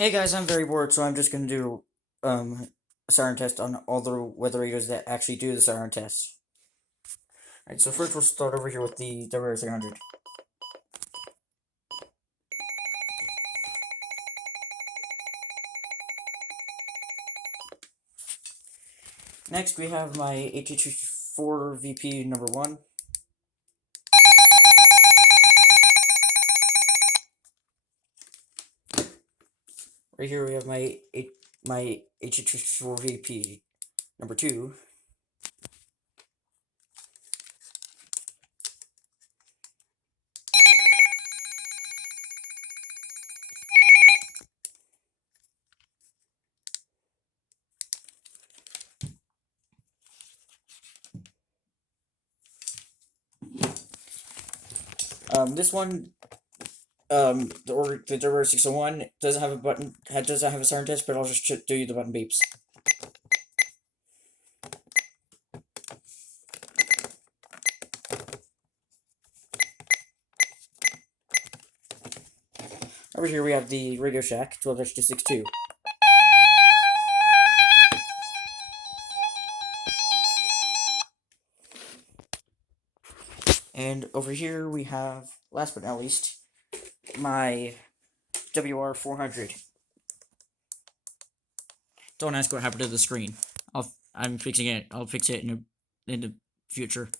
Hey guys, I'm very bored, so I'm just gonna do a siren test on all the weather radios that actually do the siren test. Alright, so first we'll start over here with the WR300. Next we have my HH4 VP number 1. Right here we have my HH4 VP number 2. This one, the WR601 doesn't have a button, doesn't have a siren test, but I'll just do you the button beeps. Over here we have the Radio Shack 12-262. And over here we have, last but not least, my WR400. Don't ask what happened to the screen. I'm fixing it. I'll fix it in the future.